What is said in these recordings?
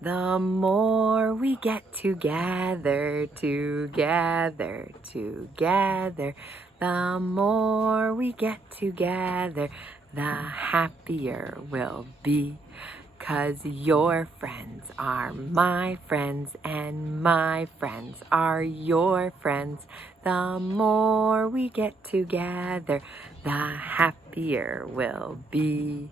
The more we get together, together, together, the more we get together, the happier we'll be. 'Cause your friends are my friends and my friends are your friends. The more we get together, the happier we'll be.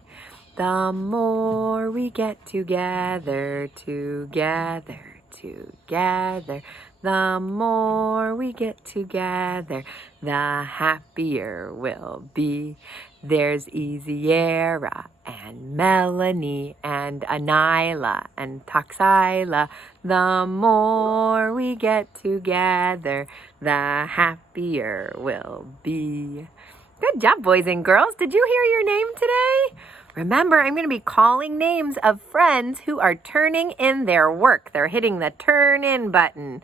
The more we get together, together, together, the more we get together, the happier we'll be. There's Easiera and Melanie and Anila and Taxila. The more we get together, the happier we'll be. Good job, boys and girls. Did you hear your name today? Remember, I'm going to be calling names of friends who are turning in their work. They're hitting the turn in button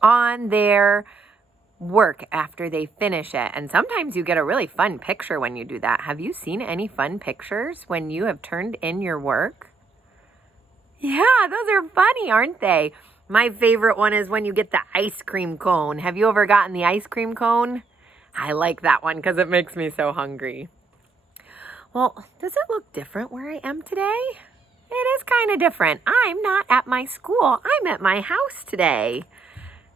on their work after they finish it. And sometimes you get a really fun picture when you do that. Have you seen any fun pictures when you have turned in your work? Yeah, those are funny, aren't they? My favorite one is when you get the ice cream cone. Have you ever gotten the ice cream cone? I like that one because it makes me so hungry. Well, does it look different where I am today? It is kind of different. I'm not at my school. I'm at my house today.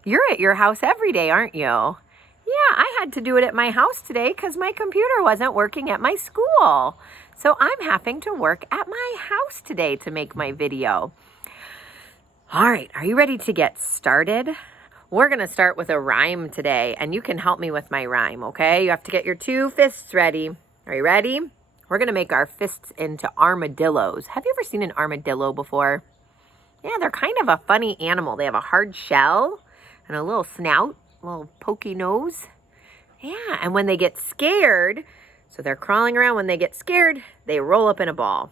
You're at your house every day, aren't you? Yeah, I had to do it at my house today because my computer wasn't working at my school. So I'm having to work at my house today to make my video. All right, are you ready to get started? We're going to start with a rhyme today, and you can help me with my rhyme, okay? You have to get your 2 fists ready. Are you ready? We're going to make our fists into armadillos. Have you ever seen an armadillo before? Yeah, they're kind of a funny animal. They have a hard shell and a little snout, a little pokey nose. Yeah, and when they get scared, so they're crawling around, when they get scared, they roll up in a ball.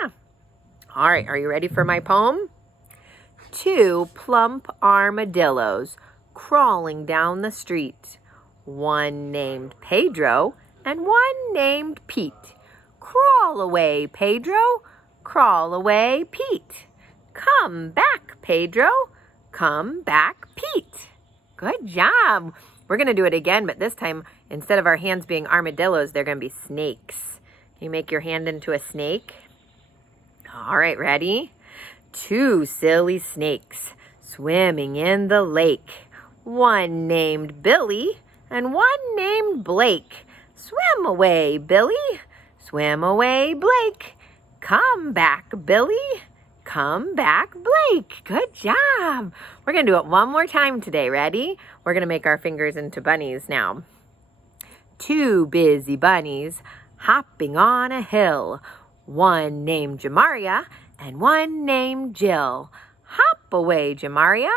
Yeah. All right, are you ready for my poem? 2 plump armadillos crawling down the street. One named Pedro and one named Pete. Crawl away, Pedro. Crawl away, Pete. Come back, Pedro. Come back, Pete. Good job. We're going to do it again, but this time, instead of our hands being armadillos, they're going to be snakes. You make your hand into a snake. All right, ready? 2 silly snakes swimming in the lake. One named Billy and one named Blake. Swim away, Billy. Swim away, Blake. Come back, Billy. Come back, Blake. Good job. We're going to do it one more time today. Ready? We're going to make our fingers into bunnies now. 2 busy bunnies hopping on a hill. One named Jamaria and one named Jill. Hop away, Jamaria.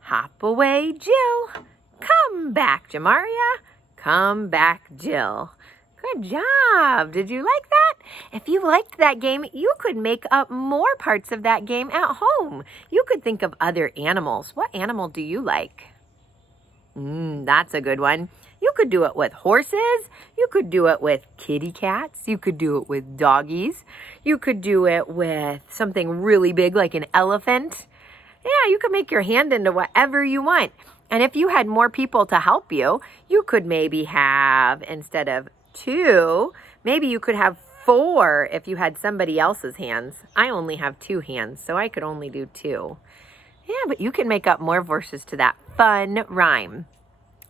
Hop away, Jill. Come back, Jamaria. Come back, Jill. Good job. Did you like that? If you liked that game, you could make up more parts of that game at home. You could think of other animals. What animal do you like? That's a good one. You could do it with horses. You could do it with kitty cats. You could do it with doggies. You could do it with something really big like an elephant. Yeah, you could make your hand into whatever you want. And if you had more people to help you, you could maybe have, instead of 2, maybe you could have 4 if you had somebody else's hands. I only have 2 hands, so I could only do 2. Yeah, but you can make up more verses to that fun rhyme.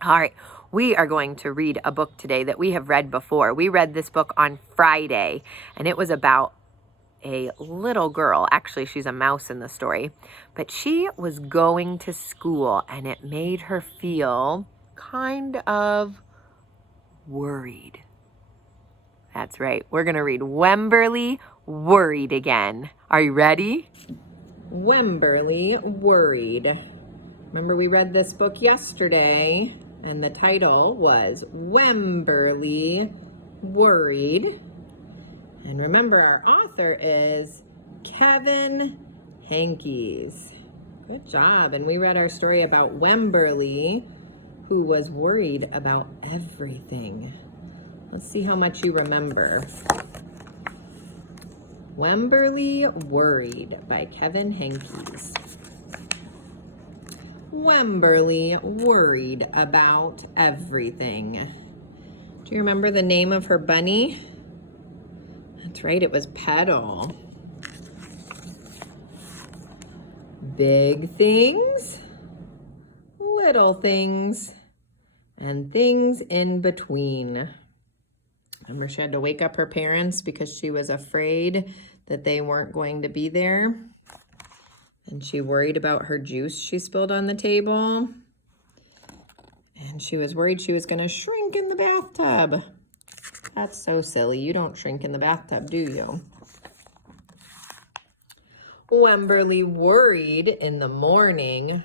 All right, we are going to read a book today that we have read before. We read this book on Friday, and it was about a little girl. Actually, she's a mouse in the story, but she was going to school, and it made her feel kind of worried. That's right. We're going to read Wemberly Worried again. Are you ready? Wemberly Worried. Remember, we read this book yesterday, and the title was Wemberly Worried. And remember, our author is Kevin Hankes. Good job. And we read our story about Wemberly, who was worried about everything. Let's see how much you remember. Wemberly Worried by Kevin Henkes. Wemberly worried about everything. Do you remember the name of her bunny? That's right, it was Petal. Big things, little things, and things in between. Remember, she had to wake up her parents because she was afraid that they weren't going to be there. And she worried about her juice she spilled on the table. And she was worried she was going to shrink in the bathtub. That's so silly. You don't shrink in the bathtub, do you? Wemberly worried in the morning.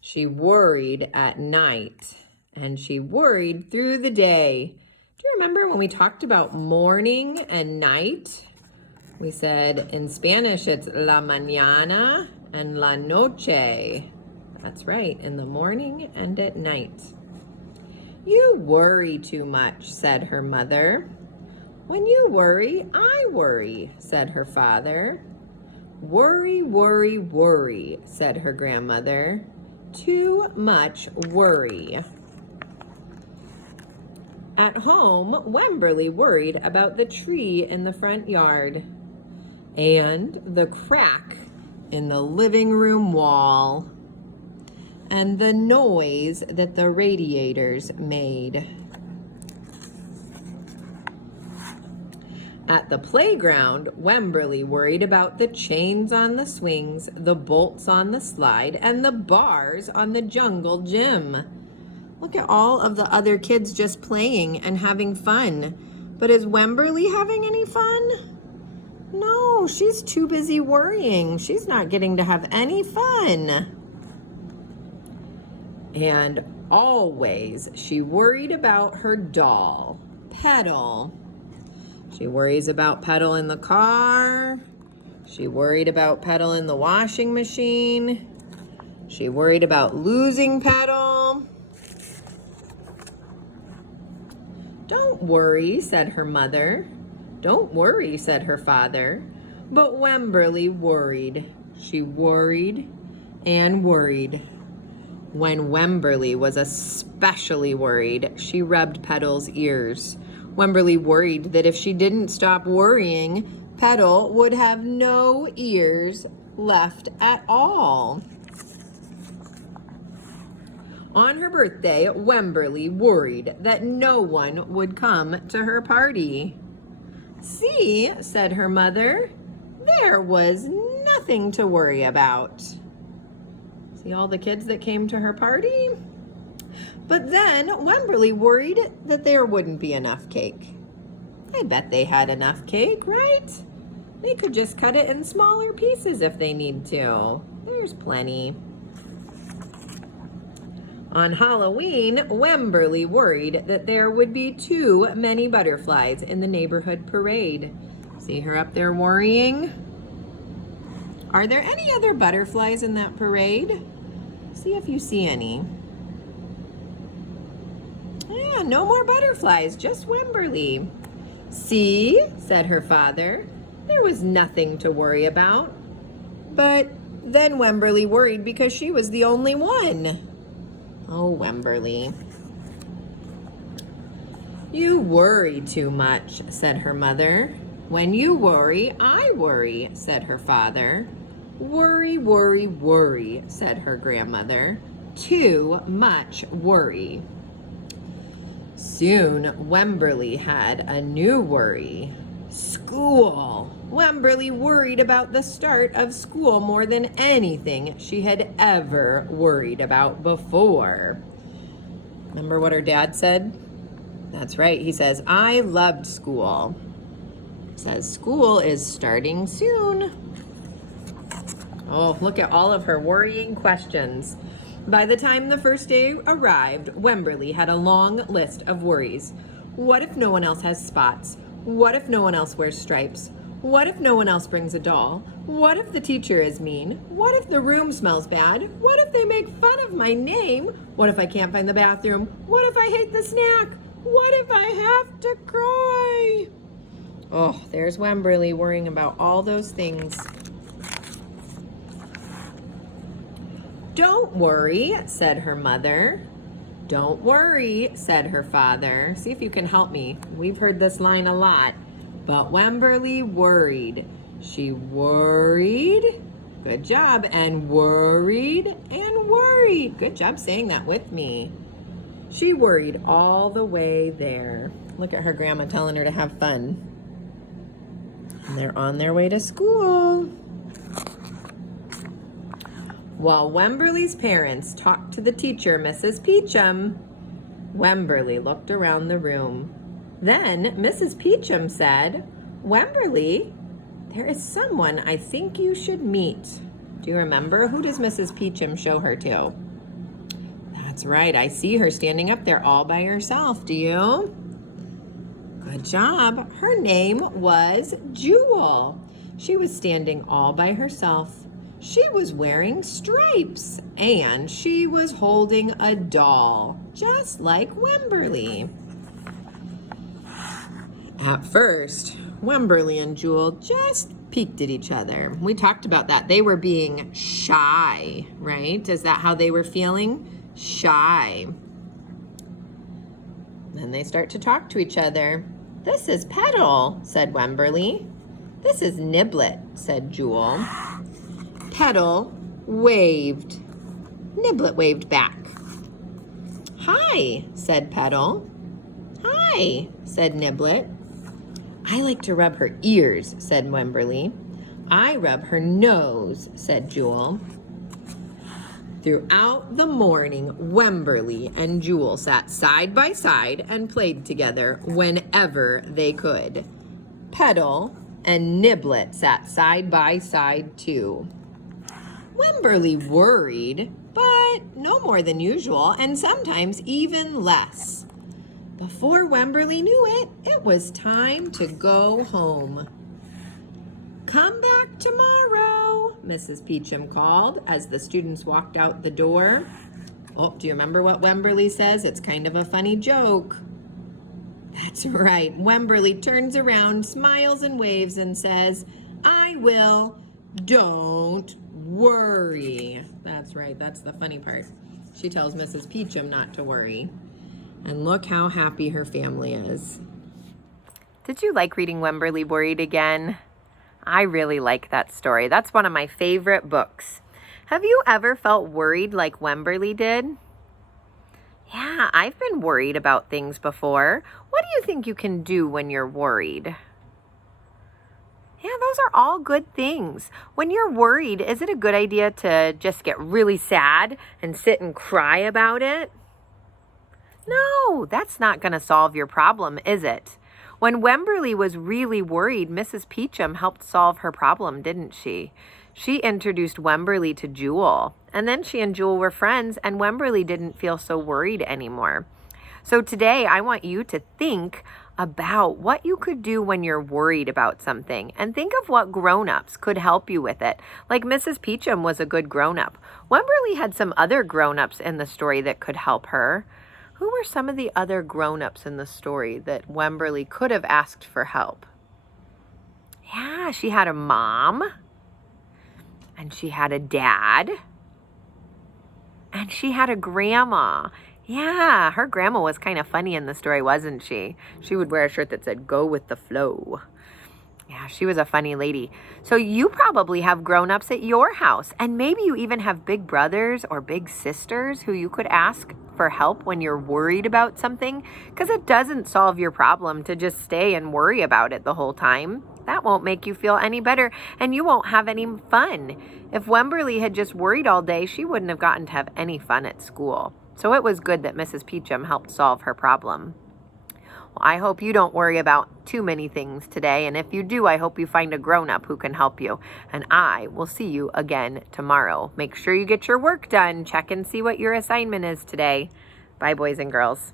She worried at night. And she worried through the day. Do you remember when we talked about morning and night? We said in Spanish it's la mañana and la noche. That's right, in the morning and at night. You worry too much, said her mother. When you worry, I worry, said her father. Worry, worry, worry, said her grandmother. Too much worry. At home, Wemberly worried about the tree in the front yard and the crack in the living room wall and the noise that the radiators made. At the playground, Wemberly worried about the chains on the swings, the bolts on the slide, and the bars on the jungle gym. Look at all of the other kids just playing and having fun. But is Wemberly having any fun? No, she's too busy worrying. She's not getting to have any fun. And always she worried about her doll, Petal. She worries about Petal in the car. She worried about Petal in the washing machine. She worried about losing Petal. Don't worry, said her mother. Don't worry, said her father. But Wemberly worried. She worried and worried. When Wemberly was especially worried, she rubbed Petal's ears. Wemberly worried that if she didn't stop worrying, Petal would have no ears left at all. On her birthday, Wemberly worried that no one would come to her party. See, said her mother, there was nothing to worry about. See all the kids that came to her party? But then Wemberly worried that there wouldn't be enough cake. I bet they had enough cake, right? They could just cut it in smaller pieces if they need to. There's plenty. On Halloween, Wemberly worried that there would be too many butterflies in the neighborhood parade. See her up there worrying? Are there any other butterflies in that parade? See if you see any. Yeah, no more butterflies, just Wemberly. See, said her father, there was nothing to worry about. But then Wemberly worried because she was the only one. Oh, Wemberly. You worry too much, said her mother. When you worry, I worry, said her father. Worry, worry, worry, said her grandmother. Too much worry. Soon, Wemberly had a new worry. School. Wemberly worried about the start of school more than anything she had ever worried about before. Remember what her dad said? That's right. He says, I loved school. He says, school is starting soon. Oh, look at all of her worrying questions. By the time the first day arrived, Wemberly had a long list of worries. What if no one else has spots? What if no one else wears stripes? What if no one else brings a doll? What if the teacher is mean? What if the room smells bad? What if they make fun of my name? What if I can't find the bathroom? What if I hate the snack? What if I have to cry? Oh, there's Wemberly worrying about all those things. Don't worry, said her mother. Don't worry, said her father. See if you can help me. We've heard this line a lot. But Wemberly worried. She worried. Good job. And worried and worried. Good job saying that with me. She worried all the way there. Look at her grandma telling her to have fun. And they're on their way to school. While Wemberly's parents talked to the teacher, Mrs. Peachum, Wemberly looked around the room. Then Mrs. Peachum said, Wemberly, there is someone I think you should meet. Do you remember? Who does Mrs. Peachum show her to? That's right. I see her standing up there all by herself. Do you? Good job. Her name was Jewel. She was standing all by herself. She was wearing stripes and she was holding a doll, just like Wemberly. At first, Wemberly and Jewel just peeked at each other. We talked about that. They were being shy, right? Is that how they were feeling? Shy. Then they start to talk to each other. This is Petal, said Wemberly. This is Niblet, said Jewel. Petal waved. Niblet waved back. Hi, said Petal. Hi, said Niblet. I like to rub her ears, said Wemberly. I rub her nose, said Jewel. Throughout the morning, Wemberly and Jewel sat side by side and played together whenever they could. Petal and Niblet sat side by side too. Wemberly worried, but no more than usual, and sometimes even less. Before Wemberly knew it, it was time to go home. Come back tomorrow, Mrs. Peachum called as the students walked out the door. Oh, do you remember what Wemberly says? It's kind of a funny joke. That's right. Wemberly turns around, smiles and waves and says, I will. Don't worry. That's right. That's the funny part. She tells Mrs. Peachum not to worry. And look how happy her family is. Did you like reading Wemberly Worried again? I really like that story. That's one of my favorite books. Have you ever felt worried like Wemberly did? Yeah, I've been worried about things before. What do you think you can do when you're worried? Yeah, those are all good things. When you're worried, is it a good idea to just get really sad and sit and cry about it? No, that's not going to solve your problem, is it? When Wemberly was really worried, Mrs. Peachum helped solve her problem, didn't she? She introduced Wemberly to Jewel, and then she and Jewel were friends, and Wemberly didn't feel so worried anymore. So today, I want you to think about what you could do when you're worried about something, and think of what grown-ups could help you with it. Like Mrs. Peachum was a good grown-up. Wemberly had some other grown-ups in the story that could help her. Who were some of the other grown-ups in the story that Wemberly could have asked for help? Yeah, she had a mom, and she had a dad, and she had a grandma. Yeah, her grandma was kind of funny in the story, wasn't she? She would wear a shirt that said, "Go with the flow." Yeah, she was a funny lady. So you probably have grown-ups at your house, and maybe you even have big brothers or big sisters who you could ask for help when you're worried about something, because it doesn't solve your problem to just stay and worry about it the whole time. That won't make you feel any better, and you won't have any fun. If Wemberly had just worried all day, she wouldn't have gotten to have any fun at school. So it was good that Mrs. Peachum helped solve her problem. Well, I hope you don't worry about too many things today, and if you do, I hope you find a grown-up who can help you. And I will see you again tomorrow. Make sure you get your work done. Check and see what your assignment is today. Bye, boys and girls.